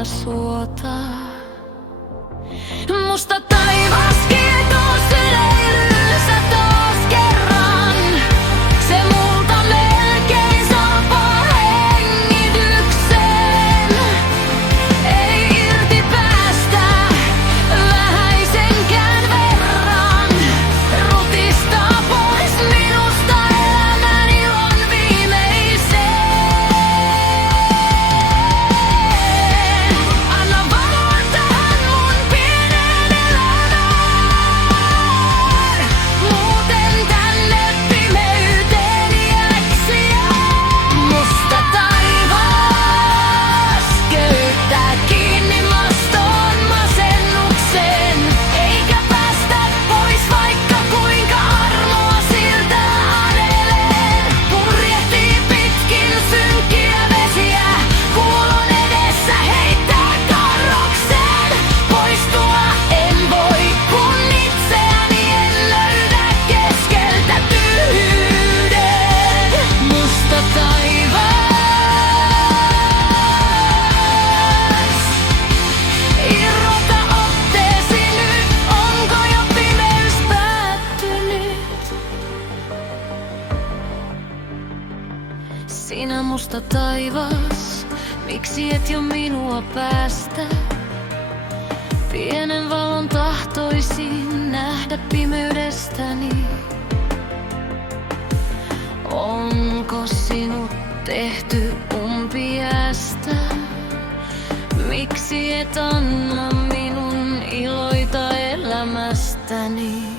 monta suota. Musta taivas kietoo syleilynsä taas kerran. Se multa melkein salpaa hengityksen. Ei irti päästä vähäisenkään verran. Rutistaa pois minusta elämän ilon viimeiseen. Anna valoa tähän mun pieneen elämään. Muuten tänne pimeyteen jääksiä. Musta taivas köyttää kiinni mastoon masennuksen. Eikä päästä pois vaikka kuinka armoa siltä aneleen. Purjehtii pitkin synkkiä vesiä. Kuulon edessä heittää karroksen. Poistua en voi kun itseäni en löydä keskeltä tyhjyyden. Musta taivas. Irrota otteesi nyt, onko jo pimeys päättynyt? Sinä musta taivas, miksi et jo minua päästä? Pienen valon tahtoisin nähdä pimeydestäni. Onko sinut tehty umpijäästä? Miksi et anna minun iloita elämästäni?